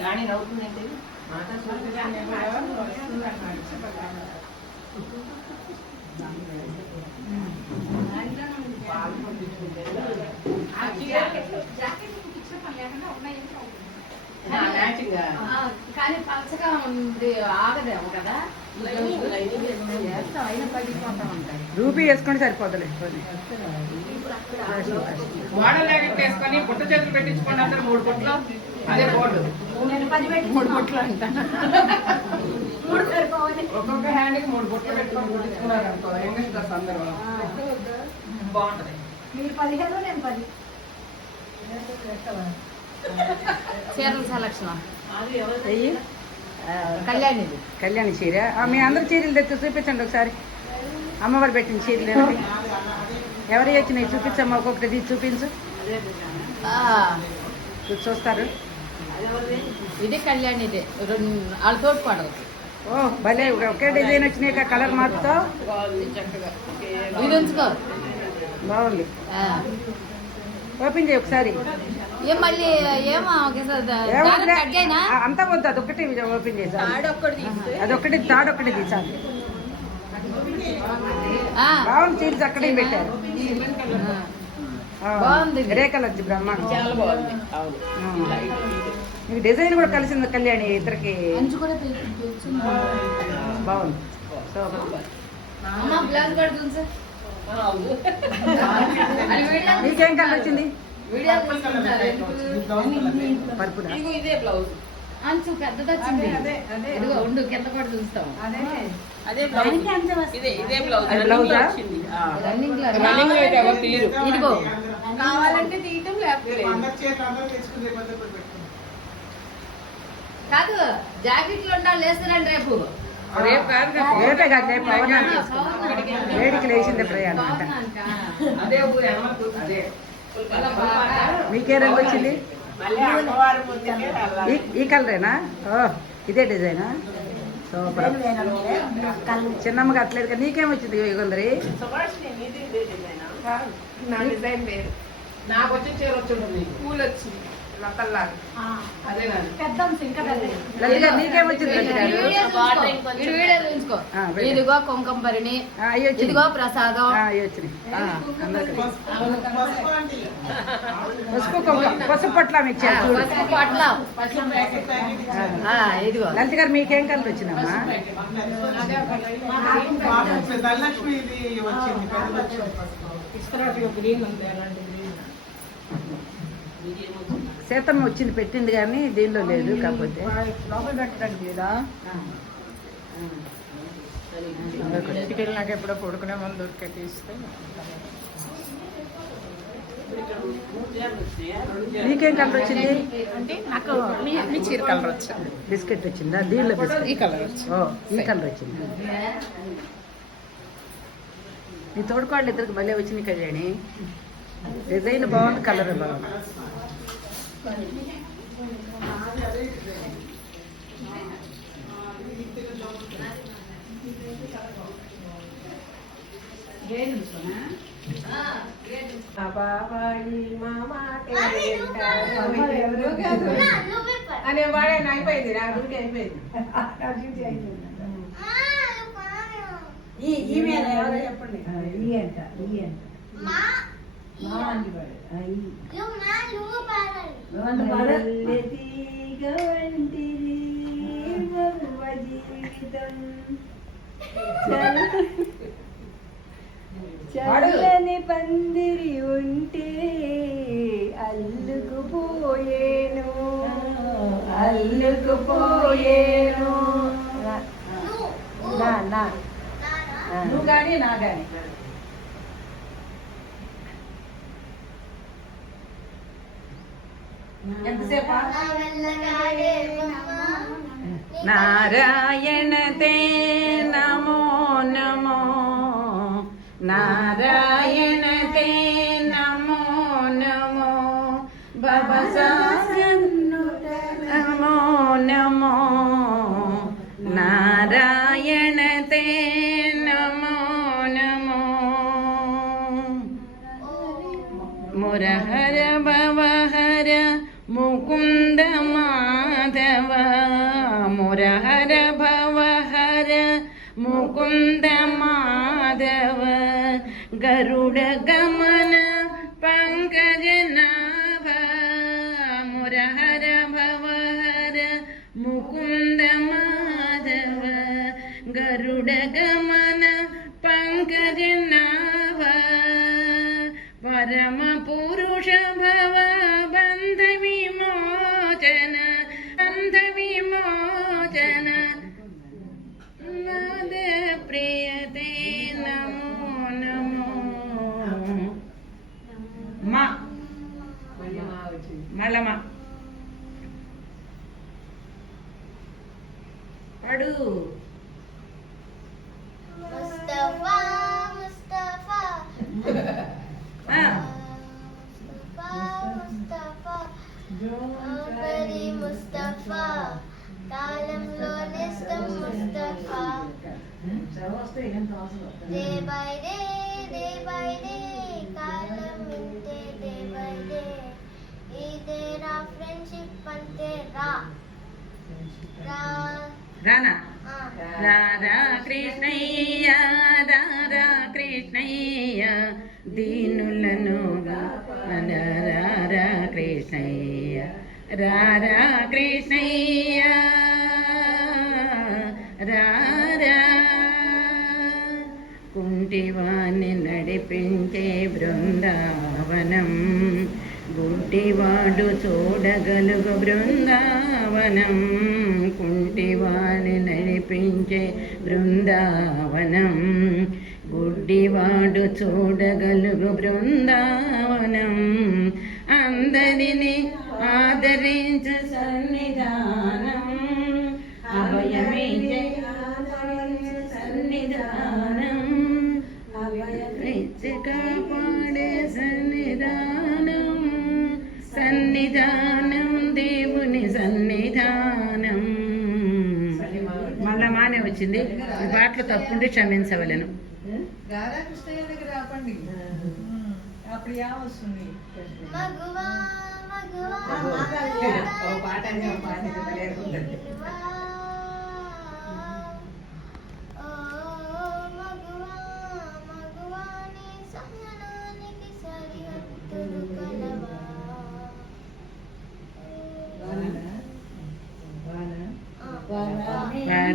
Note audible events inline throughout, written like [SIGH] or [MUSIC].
రాణి నవ్వుతుందండి కానీ పలసగా ఉంది ఆగదేమో కదా. రూపీ వేసుకొని సరిపోతుంది మోడల్ లాకెట్ వేసుకొని పుట్ట చేతులు పెట్టించుకోండి అందరు మూడు పుట్లు. అదే బోర్డు. మూడు పొట్లు అంట. ఒక్కొక్క హ్యాండ్కి మూడు పుట్లు పెట్టుకొని కుట్టించుకున్నారు అనుకో యంగ్స్టర్స్ అందరూ బాగుంటది. మీరు పదిహేను నేను పది. చీరల సెలక్షన్ చెయ్యి కళ్యాణిది కళ్యాణి చీర. మీ అందరు చీరలు తెచ్చి చూపించండి ఒకసారి. అమ్మవారు పెట్టిన చీరలు ఏమిటి ఎవరు వచ్చినాయి చూపించమ్మా ఒక్కొక్కటి చూపించు. చూస్తారు. ఇది కళ్యాణిదే రెండు వాళ్ళ తోటి పడదు ఓ భలే ఒకే డిజైన్ వచ్చినాయి కలర్ ఇది ఉంచుకో. బాగుంది. ఆ. ఓపెన్ చేయి ఒకసారి. ఏం మళ్ళీ ఏమో అంతా వద్దు అదొక్కటి ఓపెన్ చేసాను అదొక్కటి తాడొక్కటి తీసాను ఆ. బాగుంది చీరలు అక్కడే పెట్టారు. బాగుంది. రే కలర్ బ్రహ్మాండం. చాలా బాగుంది. అవును. డిజైన్ కూడా కలిసింది కళ్యాణి ఇద్దరికి. బాగుంది. Blouse sir. నీకేం [LAUGHS] కలర్ వచ్చింది? ఇదే బ్లౌజ్ అంచు పెద్దది వచ్చింది. ఇదిగో ఉండు కింద కూడా చూస్తాం. అదే. బ్లౌజ్ ఇదే ఇదే బ్లౌజ్ రన్నింగ్లో ఇదిగో కావాలంటే తీయటం లేకపోతే కాదు జాకెట్లు ఉండాలి వేస్తారండి రేపు. రేపు కాదు. వేడికి లేచింది ప్రయాణం అంట మీకే రంగు వచ్చింది? ఈ కలరేనా? ఓ ఇదే డిజైనా? సూపర్. చిన్నమ్మకి అట్లేదు కదా నీకేం వచ్చింది యుగంధరి నాకు వచ్చి చీర వచ్చి ఉంటుంది పూలు వచ్చింది అదే. ఆ, వీడియో. ఇదిగో వచ్చింది. ఇదిగో ప్రసాదం. పసుపు పొట్లం ఆ, ఇచ్చారు ఇదిగో. లలిత గారు మీకేం కలర్ వచ్చిందమ్మా? ధనలక్ష్మి ఇది వచ్చింది. పెద్ద వచ్చింది ఇసుకరాటి గ్రీన్ ఉంది అలాంటి గ్రీన్ సీతమ్మ వచ్చింది పెట్టింది కానీ దీనిలో లేదు కాకపోతే. లోపల పెట్టడానికి లేదా ఇంటికి నాకు ఎప్పుడో పడుకునే ముందు దొరికే తీస్తే. మీకేం కలర్ వచ్చింది? అంటే నాకు మీ చీర కలర్ వచ్చింది. బిస్కెట్ వచ్చిందా? దీనిలో ఈ బిస్కెట్. కలర్ వచ్చింది. ఓ ఈ కలర్ వచ్చింది. నీ తోడుకోళ్ళు ఇద్దరికి భలే వచ్చింది కళ్యాణి. డిజైన్ బాగుంది కలర్ బాగుంది. అనే వాడే అయిపోయింది నా డ్యూటీ అయిపోయింది. ఈ ఈమెయిల్ ఎవరో చెప్పండి. చల్లని పందిరి ఉంటే అల్లుకుపోయేను. అల్లుకుపోయేను. నా నా. నువ్వు కానీ నా కానీ നാരായണ തേ നമോ നമോ. നാരായണ തേ ഗരുഡഗമന പങ്കജനാഭ മുരഹര ഭവഹര മുകുന്ദ മാധവ ഗരുഡഗമന പങ്കജനാഭ പരമപുരുഷ ഭവ మా వచ్చింది మళ్ళమా పడు day by day day by day కాలం ఇంతే ఇదే రా ఫ్రెండ్షిప్ అంటే రా. రానా. రాధా కృష్ణయ్య రాధా కృష్ణయ్య దీనులను రాధా కృష్ణయ్య రాధా కృష్ణయ్య రాధా కుంటివాణ్ణి నడిపించే బృందావనం. గుడ్డివాడు చూడగలుగు బృందావనం. కుంటివాణ్ణి నడిపించే బృందావనం. గుడ్డివాడు చూడగలుగు బృందావనం. అందరినీ ఆదరించు వచ్చింది ఈ పాటలు తప్పుంటే క్షమించవలను. రాధాకృష్ణయ్య దగ్గర ఆపండి. అప్పుడు పాట పాట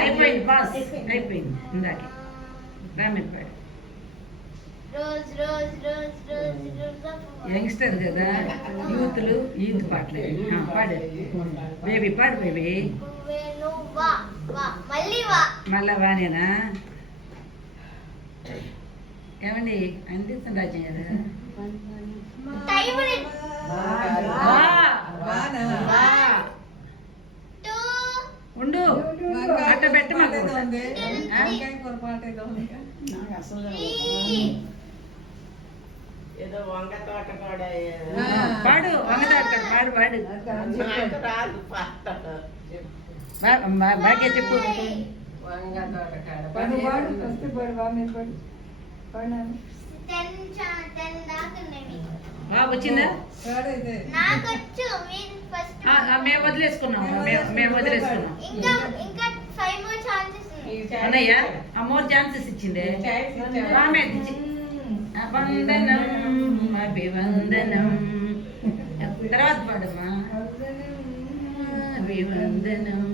అయిపోయింది బాస్ అయిపోయింది. ఇందాక. రామిపాడు రోజ్ రోజ్ రోజ్ రోజ్ రోజ్ యంగ్స్టర్ కదా. యూత్లు యూత్ పాటలు. పాడు. బేబీ పాడు బేబీ. మళ్ళా వానేనా? ఏమండి? అందిస్తుంది రాజ్యం కదా టైం వా. వానా? వా. టూ ఉండు అట్ట పెట్టు మాకు ఏదో ఉంది. ఏదో వంగ తోట కూడా. పాడు పాడు పాడు. రాదు పాట బాగా చెప్పు. వంగ తోట కాడ వచ్చిందా పాడు మీరు ఫస్ట్ ఆ, ఆ, మేము వదిలేసుకున్నాం. మేము మేము వదిలేసుకున్నాం. అన్నయ్య ఆ మోర్ ఛాన్సెస్ ఇచ్చిందే ఆమె ఇచ్చి. వందనం అభివందనం. తర్వాత పాడమ్మా. అభివందనం.